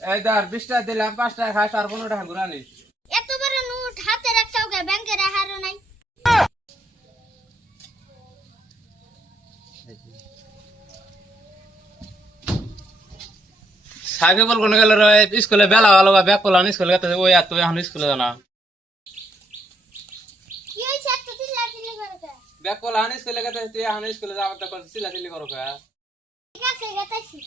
এই ধর 20 টাকা দিলাম, 5 টাকা খাস আর 15 টাকা ঘুরা নিস। এত বড় নোট হাতে রাখছাও কে? ব্যাংকে রাখারও নাই। সাইকেল বল কোন গেল রে? স্কুলে বেলা ভালো বা ব্যাগ কোলা স্কুলে গেতে ওই আর তুই এখন স্কুলে জানা কি হইছে এত চিল্লাচিল্লি করে কে? ব্যাগ কোলা আনি স্কুলে গেতে তুই এখন স্কুলে যাওয়ার তো করছিস চিল্লাচিল্লি করো কে? ঠিক আছে গেতাছি।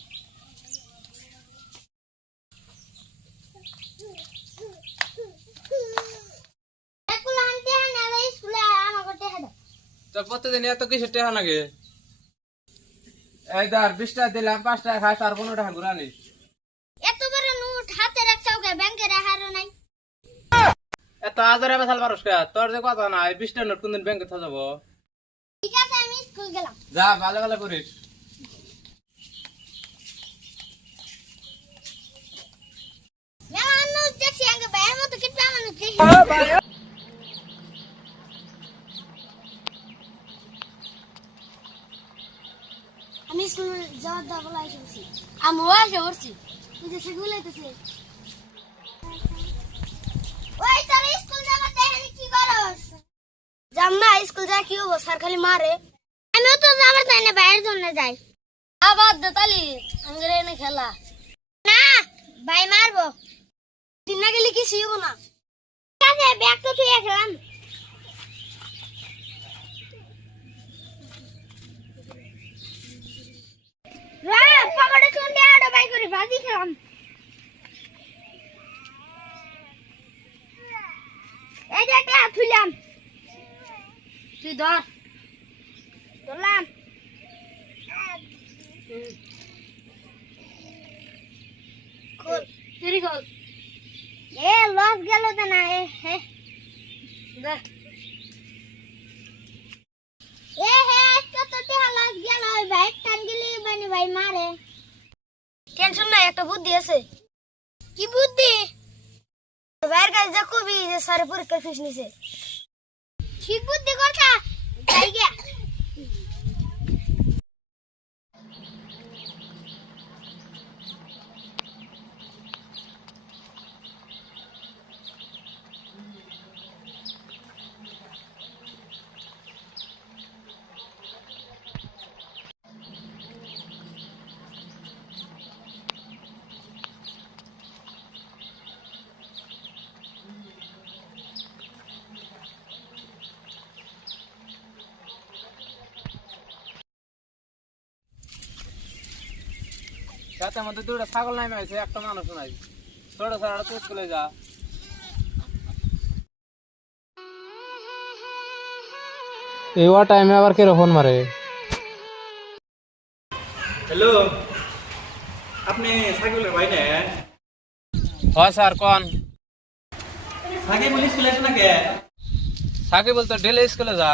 একুল আনতে আনা স্কুলে আমাকে টেহা দাও। তো প্রতিদিন এত কিছু টাকা নাকি? এই ধর 20 টাকা দিলাম, 5 টাকা খাস আর 15 টাকা ঘুরা নিস। এত বড় নোট হাতে রাখছাও কে? ব্যাংকে রাখারও নাই। এত হাজারে বেসাল পারস কে? তোর যে কথা না, এই 20 টাকা নোট কোনদিন ব্যাংকে থা যাবো? ঠিক আছে আমি স্কুল গেলাম। যা ভালো ভালো করিস। মেলা নোট দেখছি আগে বাইরের মতো কিটবা মানুষ দেখি। আমি স্কুল যাওয়ার দা বলা এসেছি। আমি এসে পড়ছি। তুই যে স্কুল আইতেছে। ওই তোর স্কুল যাবার দেখানি কি করস? যাম না, স্কুল যা কি হবো, স্যার খালি মারে। আমিও তো যাবার তাই না, বাইরের জন্য যাই। আবার দেতালি আঙ্গরে এনে খেলা না, ভাই মারবো। দিন না গেলে কিছু হবো না। ঠিক আছে, ব্যাগ তো তুই খেলাম। পকেটে চন্ডে আড়ো বাই করে ভাজি খেলাম। এই যে একটা তুইলাম, তুই ধর। ধরলাম। খোল, তুই খোল। এ লস গেল তো না। এ হে দে। এ হে আজকে তো টেহা লস গেল। ওই ভাই টান গেলি বানি ভাই মারে। টেনশন নাই, একটা বুদ্ধি আছে। কি বুদ্ধি? ভাইয়ের কাছে যা কবি যে স্যারের পরীক্ষার ফিস নিছে। ঠিক বুদ্ধি কথা, যাই গিয়া। সাথে মধ্যে দুটো ছাগল নাই মাইছে, একটা মানুষ নাই। ছোট ছোট তুই স্কুলে যা। এই টাইমে আবার কে ফোন মারে? হ্যালো, আপনি সাকিবুলের ভাই না? হয় স্যার কোন? সাকিবুল স্কুলে আসে না কে? সাকিব বলতো ডেলি স্কুলে যা।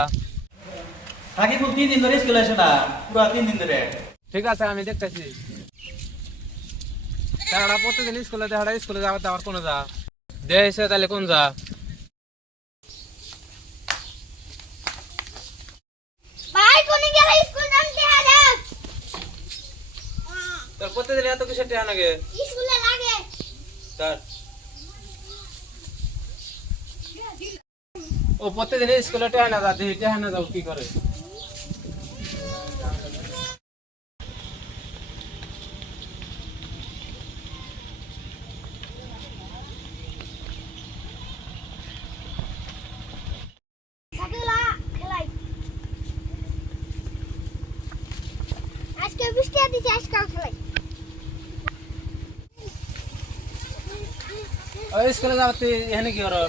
সাকিবুল 3 দিন ধরে স্কুলে আসে না, পুরো 3 দিন ধরে। ঠিক আছে আমি দেখতেছি। তারা প্রতিদিন স্কুলে দেখা স্কুলে যাওয়ার আবার কোন যা দেখছে, তাহলে কোন যা? ভাই কোনে গেল? স্কুল জানতে হবে। তোর প্রতিদিন এত কিছু টেহা নাকি? স্কুলে লাগে। স্যার ও প্রতিদিন স্কুলে টেহা না যা, দেখি টেহা না যাও কি করে। সাকিলা খেলাই। আজকে বৃষ্টি দিছে, আজকাল খেলাই। ওই স্কুলে যাও তুই এখানে কি করো?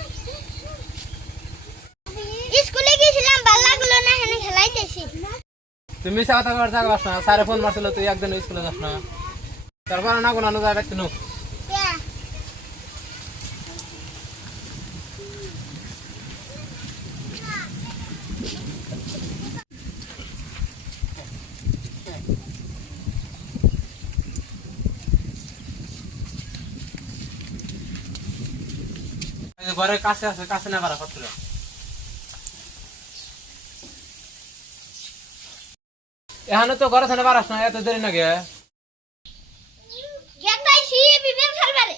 স্কুলে গেছিলাম, ভালো লাগলো না, এখানে খেলাইতেছি। তুই মিশা কথা কর যাস না। স্যারে ফোন মারছিল তুই একদিন স্কুলে যাস না। তারপর না কোনো যাবে কেন? ঘরের কাছে আছে, কাছে না পারা পত্র। এখানে তো ঘরে থানে পারাস না, এত দেরি নাকি? গেতাইছি বিবেক খেলবার।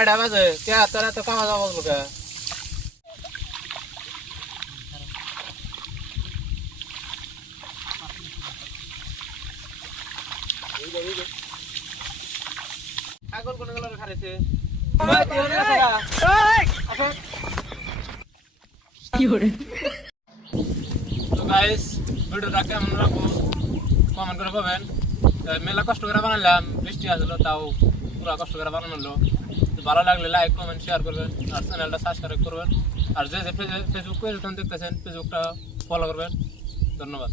কয়টা বাজে কে তোর এত কামা যাওয়া বলবো কে আগল কোন গেল খারেছে তো গাইস ভিডিওটা কেমন রাখবো কমেন্ট করে পাবেন মেলা কষ্ট করে বানালাম বৃষ্টি আসলো তাও পুরো কষ্ট করে বানানো হলো তো ভালো লাগলে লাইক কমেন্ট শেয়ার করবেন আর চ্যানেলটা সাবস্ক্রাইব করবেন আর যে ফেসবুক পেজ দেখতেছেন ফেসবুকটা ফলো করবেন ধন্যবাদ।